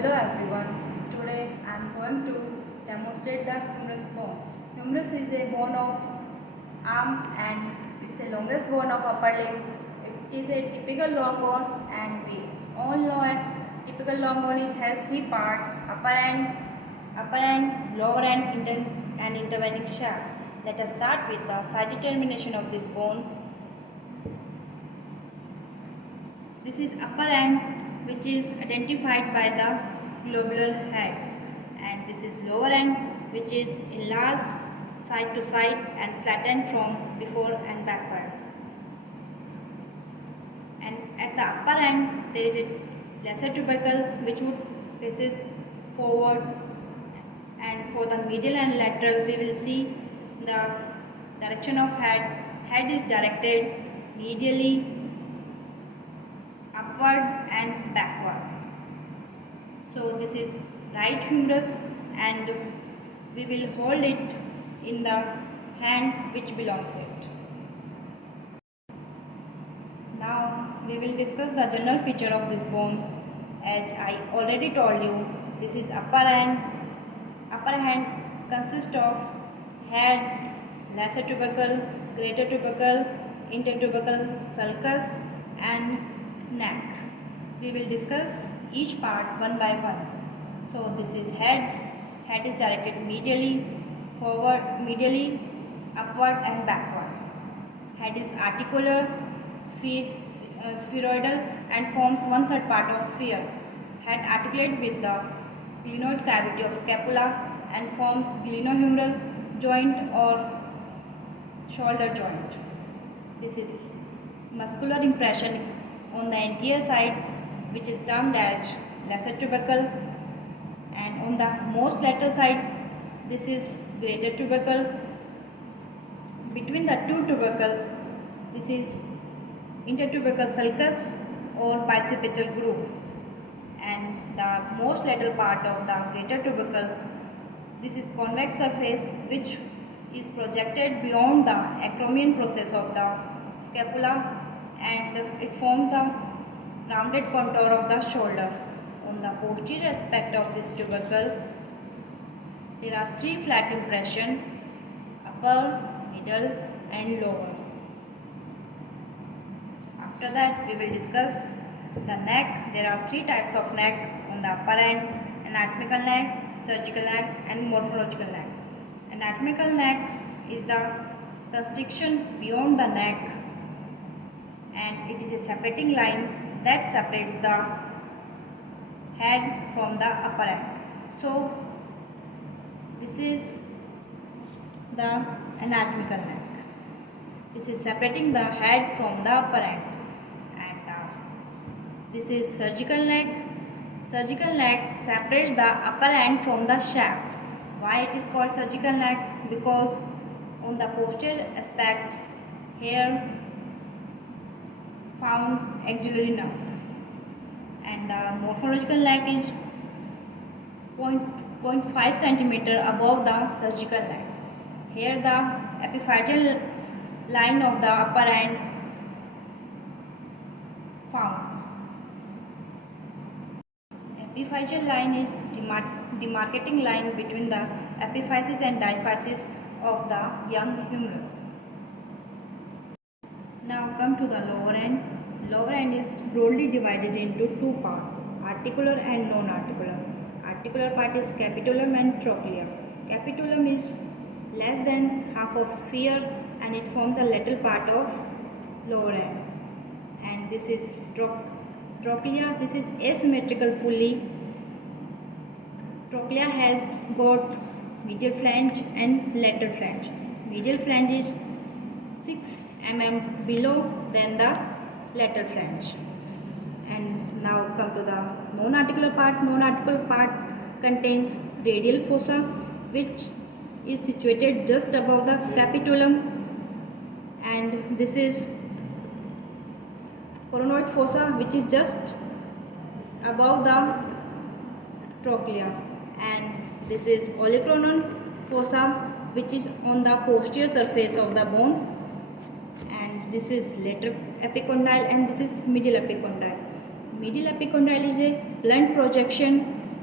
Hello everyone. Today I am going to demonstrate the humerus bone. Humerus is a bone of arm and it's the longest bone of upper limb. It is a typical long bone and we all know a typical long bone has three parts: upper end, lower end, and intervening shaft. Let us start with the side termination of this bone. This is upper end, which is identified by the globular head, and this is lower end, which is enlarged side to side and flattened from before and backward. And at the upper end, there is a lesser tubercle which would faces forward, and for the medial and lateral, we will see the direction of head. Head is directed medially, upward and backward. So this is right humerus and we will hold it in the hand which belongs it. Now we will discuss the general feature of this bone. As I already told you, this is upper hand. Upper hand consists of head, lesser tubercle, greater tubercle, intertubercle sulcus and neck. We will discuss each part one by one. So this is head. Head is directed medially, forward, medially, upward and backward. Head is articular, spheroidal and forms 1/3 part of sphere. Head articulates with the glenoid cavity of scapula and forms glenohumeral joint or shoulder joint. This is muscular impression on the anterior side, which is termed as lesser tubercle, and on the most lateral side, this is greater tubercle. Between the two tubercle, this is intertubercle sulcus or bicipital groove, and the most lateral part of the greater tubercle, this is convex surface which is projected beyond the acromion process of the scapula, and it forms the rounded contour of the shoulder. On the posterior aspect of this tubercle, there are three flat impressions: upper, middle and lower. After that, we will discuss the neck. There are three types of neck on the upper end: anatomical neck, surgical neck and morphological neck. Anatomical neck is the constriction beyond the neck, and it is a separating line that separates the head from the upper end. So this is the anatomical neck. This is separating the head from the upper end, and this is surgical neck. Surgical neck separates the upper end from the shaft. Why it is called surgical neck? Because on the posterior aspect here found axillary nerve, and the morphological neck is 0.5 cm above the surgical neck. Here the epiphyseal line of the upper end found. Epiphyseal line is demarcating line between the epiphysis and diaphysis of the young humerus. Now come to the lower end. Lower end is broadly divided into two parts: articular and non-articular. Articular part is capitulum and trochlea. Capitulum is less than half of sphere and it forms the lateral part of lower end. And this is trochlea. This is asymmetrical pulley. Trochlea has got medial flange and lateral flange. Medial flange is 6 mm below than the lateral flange. And now come to the non-articular part. Non-articular part contains radial fossa, which is situated just above the capitulum, and this is coronoid fossa, which is just above the trochlea, and this is olecranon fossa, which is on the posterior surface of the bone, and this is lateral epicondyle and this is medial epicondyle. Medial epicondyle is a blunt projection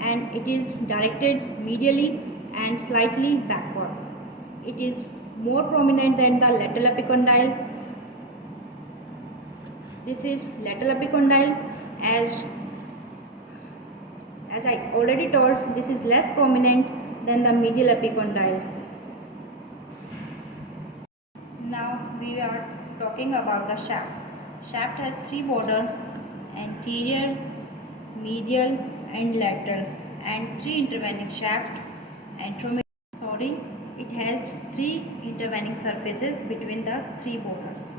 and it is directed medially and slightly backward. It is more prominent than the lateral epicondyle. This is lateral epicondyle. As I already told, this is less prominent than the medial epicondyle. Now we are talking about the shaft. Shaft has three borders: anterior, medial and lateral, and three intervening shaft. It has three intervening surfaces between the three borders: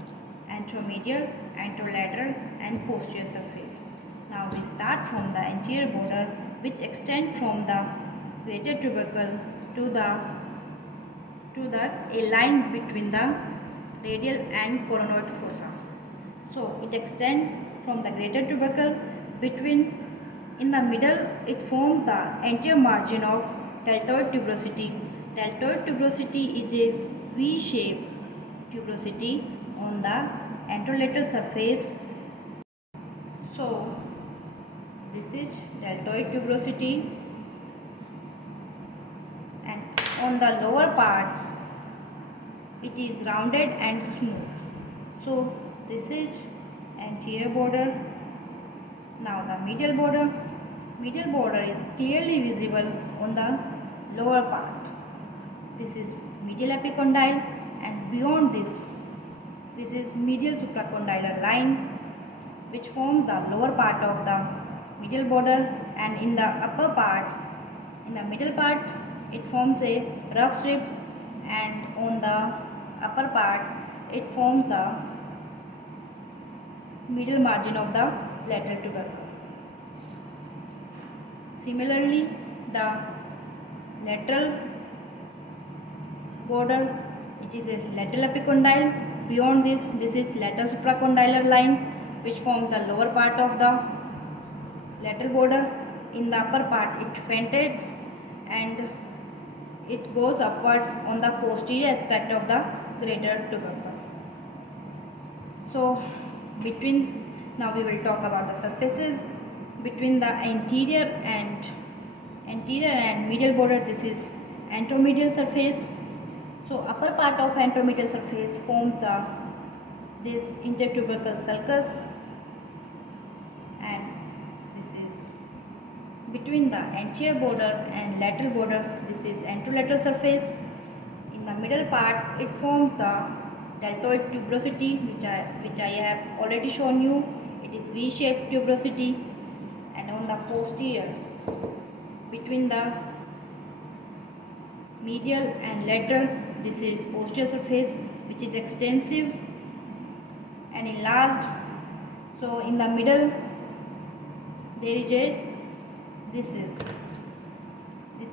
anteromedial, anterolateral and posterior surface. Now we start from the anterior border, which extends from the greater tubercle to the a line between the radial and coronoid fossa. So it extends from the greater tubercle in the middle. It forms the anterior margin of deltoid tuberosity. Deltoid tuberosity is a V-shaped tuberosity on the anterolateral surface. So this is deltoid tuberosity, and on the lower part it is rounded and smooth. So this is anterior border. Now the medial border. Medial border is clearly visible on the lower part. This is medial epicondyle, and beyond this is medial supracondylar line, which forms the lower part of the medial border, and in the upper part, in the middle part, it forms a rough strip, and on the upper part it forms the middle margin of the lateral tubercle. Similarly, the lateral border, it is a lateral epicondyle. Beyond this is lateral supracondylar line, which forms the lower part of the lateral border. In the upper part it fronted and it goes upward on the posterior aspect of the greater tubercle. So now we will talk about the surfaces between the anterior and medial border. This is anteromedial surface. So upper part of anteromedial surface forms this intertubercle sulcus, and this is between the anterior border and lateral border. This is anterolateral surface. In the middle part it forms the deltoid tuberosity, which I have already shown you. It is V-shaped tuberosity, and on the posterior, between the medial and lateral, this is posterior surface, which is extensive and enlarged. So in the middle there is this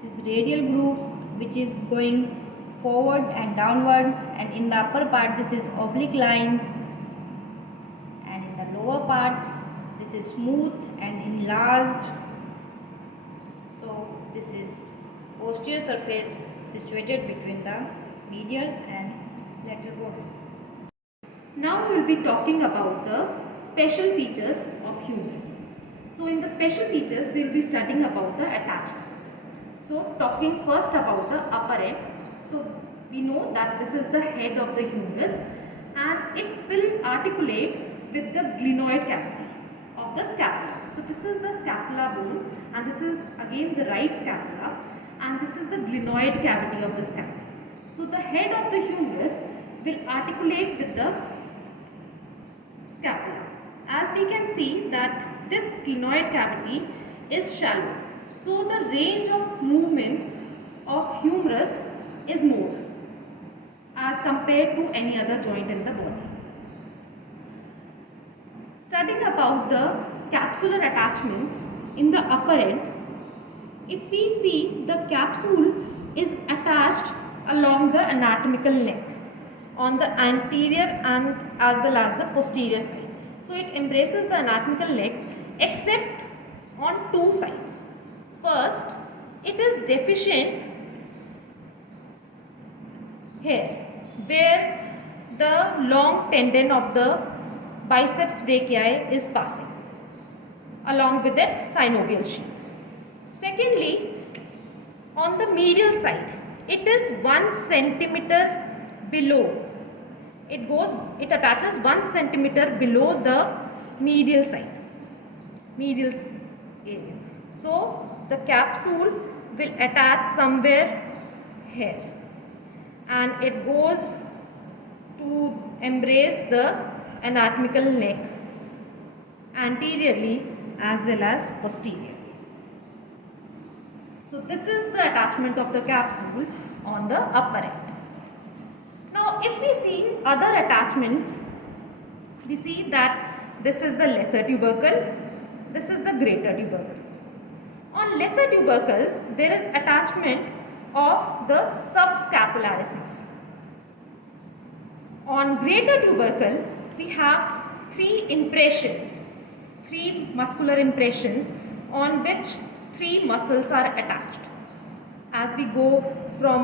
is radial groove, which is going forward and downward, and in the upper part this is oblique line, and in the lower part this is smooth and enlarged. So this is posterior surface situated between the medial and lateral border. Now we will be talking about the special features of humerus. So in the special features we will be studying about the attachments. So talking first about the upper end. So we know that this is the head of the humerus, and it will articulate with the glenoid cavity of the scapula. So this is the scapula bone, and this is again the right scapula, and this is the glenoid cavity of the scapula. So the head of the humerus will articulate with the scapula. As we can see that this glenoid cavity is shallow, so the range of movements of humerus is more as compared to any other joint in the body. Studying about the capsular attachments in the upper end, if we see the capsule is attached along the anatomical neck on the anterior and as well as the posterior side. So it embraces the anatomical neck except on two sides. First, it is deficient here where the long tendon of the biceps brachii is passing along with its synovial sheath. Secondly, on the medial side, it is 1 centimeter below. It attaches 1 centimeter below the medial side, medial area. So the capsule will attach somewhere here, and it goes to embrace the anatomical neck anteriorly as well as posteriorly. So this is the attachment of the capsule on the upper end. Now if we see other attachments, we see that this is the lesser tubercle, this is the greater tubercle. On lesser tubercle, there is attachment of the subscapularis muscle. On greater tubercle, we have three muscular impressions on which 3 muscles are attached. As we go from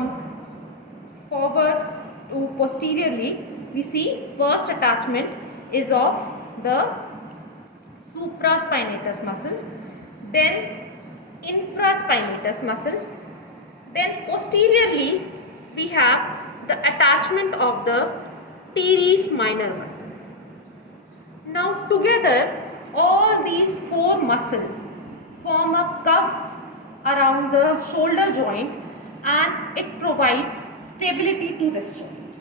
forward to posteriorly, we see first attachment is of the supraspinatus muscle, then infraspinatus muscle, then posteriorly we have the attachment of the teres minor muscle. Now together all these 4 muscles form a cuff around the shoulder joint, and it provides stability to this joint.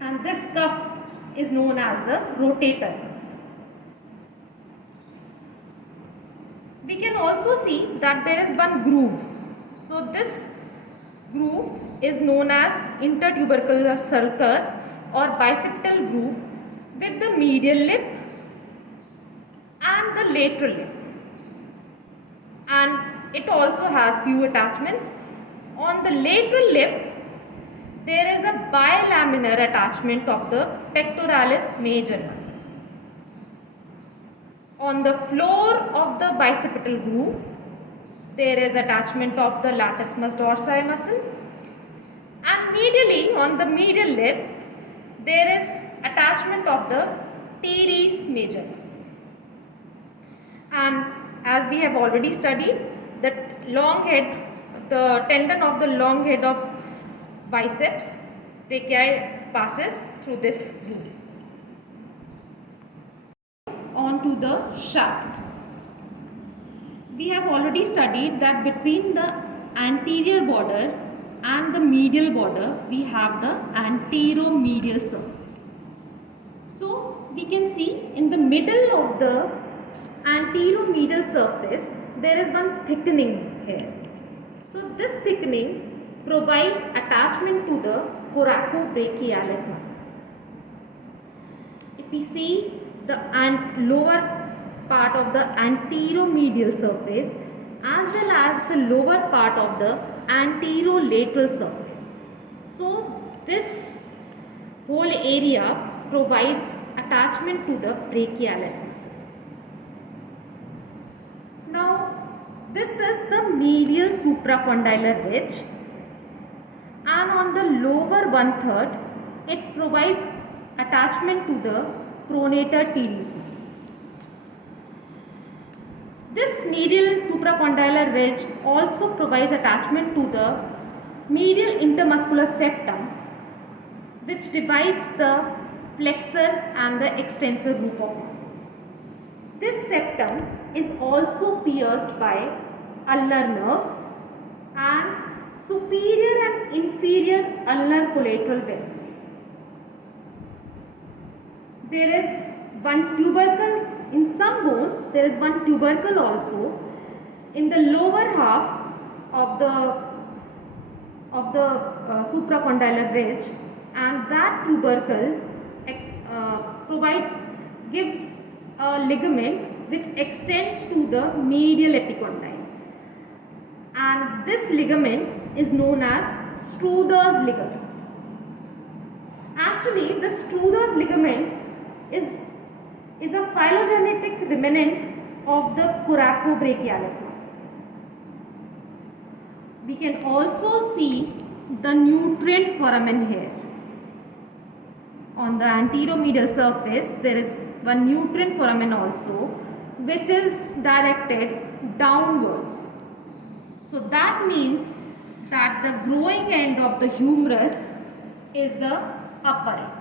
And this cuff is known as the rotator cuff. We can also see that there is one groove. So this groove is known as intertubercular sulcus or bicipital groove with the medial lip and the lateral lip. And it also has few attachments. On the lateral lip, there is a bilaminar attachment of the pectoralis major muscle. On the floor of the bicipital groove, there is attachment of the latissimus dorsi muscle, and medially on the medial lip, there is attachment of the teres major muscle. And as we have already studied, the long head, the tendon of the long head of biceps brachii passes through this groove. On to the shaft. We have already studied that between the anterior border and the medial border, we have the anteromedial surface. So we can see in the middle of the anteromedial surface, there is one thickening here. So this thickening provides attachment to the coracobrachialis muscle. If we see the lower part of the anteromedial surface as well as the lower part of the anterolateral surface. So this whole area provides attachment to the brachialis muscle. Now this is the medial supracondylar ridge, and on the lower 1/3 it provides attachment to the pronator teres muscle. This medial supracondylar ridge also provides attachment to the medial intermuscular septum, which divides the flexor and the extensor group of muscles. This septum is also pierced by ulnar nerve and superior and inferior ulnar collateral vessels. There is one tubercle. In some bones, there is one tubercle also in the lower half of the supracondylar ridge, and that tubercle gives a ligament which extends to the medial epicondyle, and this ligament is known as Struthers ligament. Actually, the Struthers ligament is a phylogenetic remnant of the coracobrachialis muscle. We can also see the nutrient foramen here. On the anteromedial surface, there is one nutrient foramen also, which is directed downwards So that means that the growing end of the humerus is the upper end.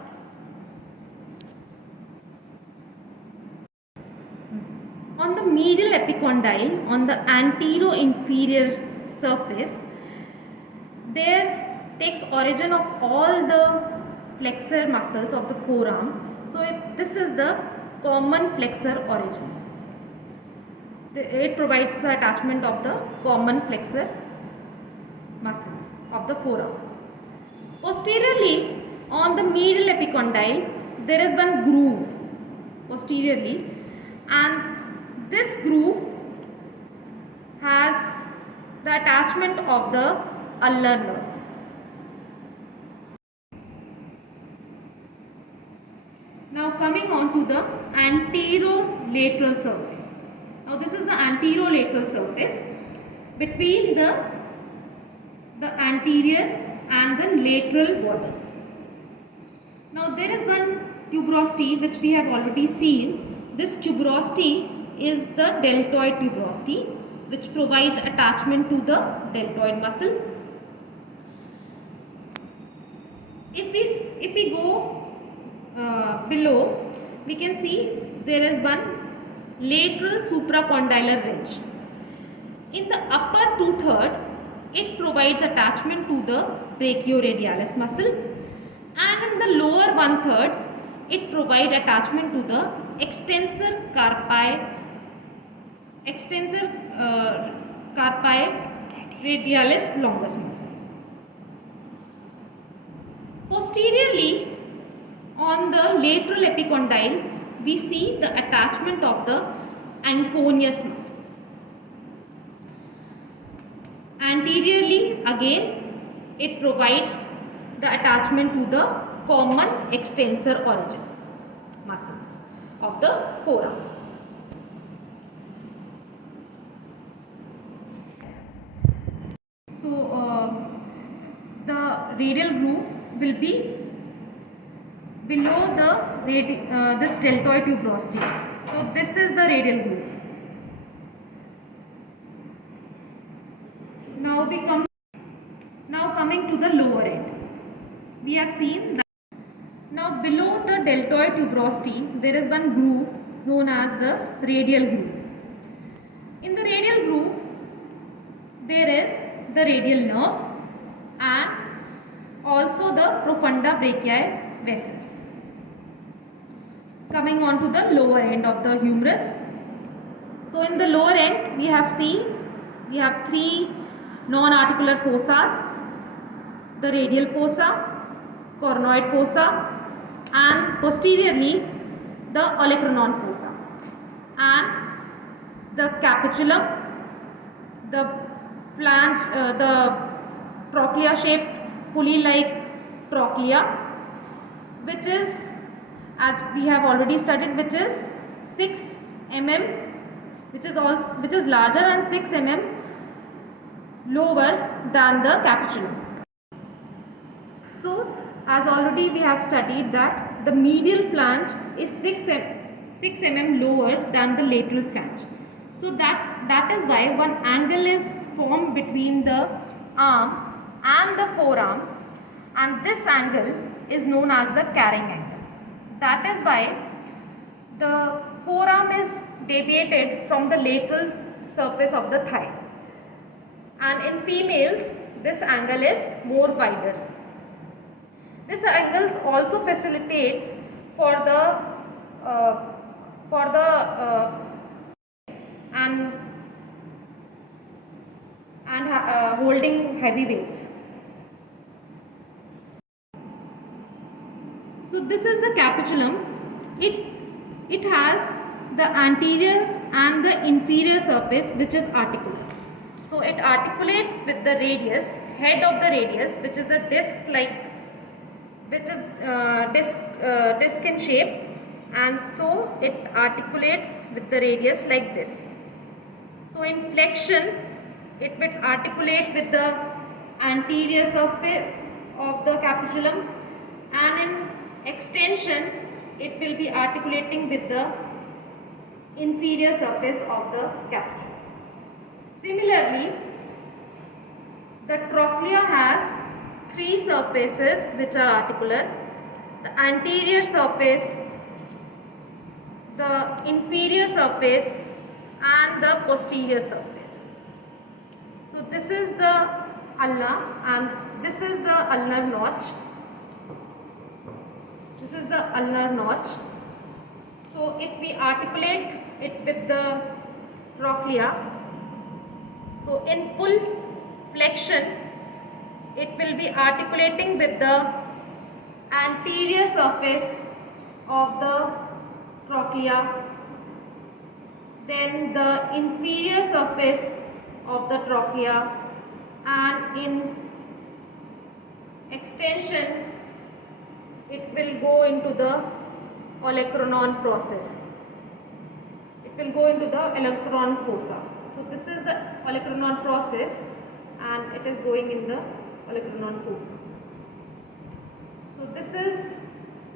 On the medial epicondyle, on the antero-inferior surface, there takes origin of all the flexor muscles of the forearm. So this is the common flexor origin. It provides the attachment of the common flexor muscles of the forearm. Posteriorly, on the medial epicondyle, there is one groove posteriorly, and this groove has the attachment of the ulnar nerve. Now coming on to the anterolateral surface. Now this is the anterolateral surface between the anterior and the lateral borders. Now there is one tuberosity which we have already seen. This tuberosity is the deltoid tuberosity, which provides attachment to the deltoid muscle. If we go below, we can see there is one lateral supracondylar ridge. In the upper 2/3, it provides attachment to the brachioradialis muscle, and in the lower 1/3, it provides attachment to the extensor carpi radialis longus muscle. Posteriorly, on the lateral epicondyle, we see the attachment of the anconius muscle. Anteriorly, again, it provides the attachment to the common extensor origin muscles of the forearm. So, the radial groove will be below the this deltoid tuberosity. So, this is the radial groove. Now coming to the lower end, we have seen that now below the deltoid tuberosity there is one groove known as the radial groove. In the radial groove there is the radial nerve and also the profunda brachii vessels. Coming on to the lower end of the humerus. So in the lower end we have three non-articular fossas: the radial fossa, coronoid fossa, and posteriorly the olecranon fossa, and the capitulum, the flange, the trochlea shaped pulley-like trochlea, which is, as we have already studied, which is 6 mm, which is larger and 6 mm lower than the capitulum. So, as already we have studied that the medial flange is 6 mm lower than the lateral flange. So that is why one angle is formed between the arm and the forearm, and this angle is known as the carrying angle. That is why the forearm is deviated from the lateral surface of the thigh, and in females this angle is more wider. This angle also facilitates for the holding heavy weights. So this is the capitulum. It has the anterior and the inferior surface which is articular. So it articulates with the radius, head of the radius, which is a disc in shape, and so it articulates with the radius like this. So in flexion, it will articulate with the anterior surface of the capitulum, and in extension, it will be articulating with the inferior surface of the capitulum. Similarly, the trochlea has three surfaces which are articular: the anterior surface, the inferior surface, and the posterior surface. So this is the ulna and this is the ulnar notch. This is the ulnar notch. So if we articulate it with the trochlea, so in full flexion, it will be articulating with the anterior surface of the trochlea, then the inferior surface of the trochlea, and in extension it will go into the olecranon process. It will go into the olecranon fossa. So this is the olecranon process and it is going in the olecranon fossa. So this is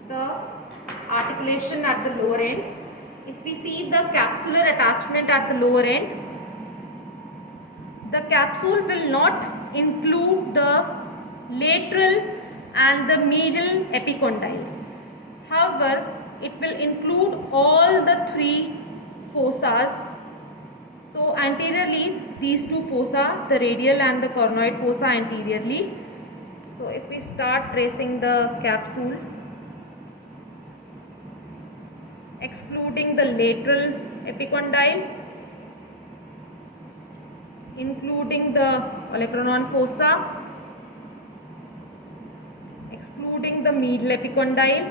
the articulation at the lower end. If we see the capsular attachment at the lower end, the capsule will not include the lateral and the medial epicondyles. However, it will include all the three fossas. So anteriorly, these two fossa, the radial and the coronoid fossa anteriorly. So if we start tracing the capsule, excluding the lateral epicondyle, including the olecranon fossa, excluding the medial epicondyle,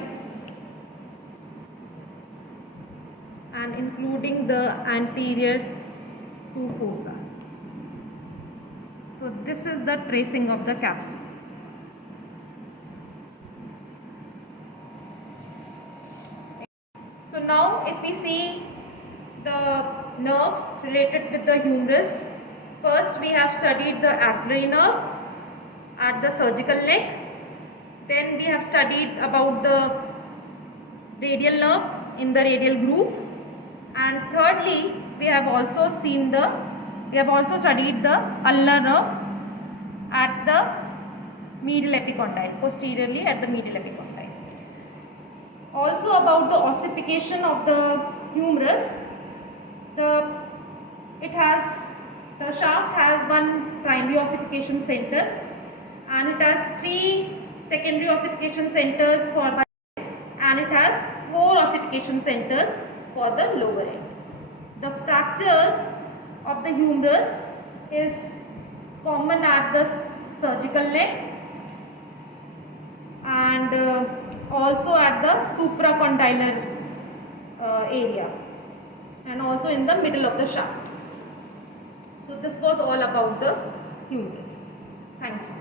and including the anterior two fossas. So this is the tracing of the capsule. So now if we see the nerves related with the humerus, first we have studied the axillary nerve at the surgical neck. Then we have studied about the radial nerve in the radial groove. And thirdly, we have also studied the ulnar nerve at the medial epicondyle, posteriorly at the medial epicondyle. Also about the ossification of the humerus, the shaft has one primary ossification center and it has three secondary ossification centers for the and it has four ossification centers for the lower end. The fractures of the humerus is common at the surgical neck and also at the supracondylar area and also in the middle of the shaft. So this was all about the humerus. Thank you.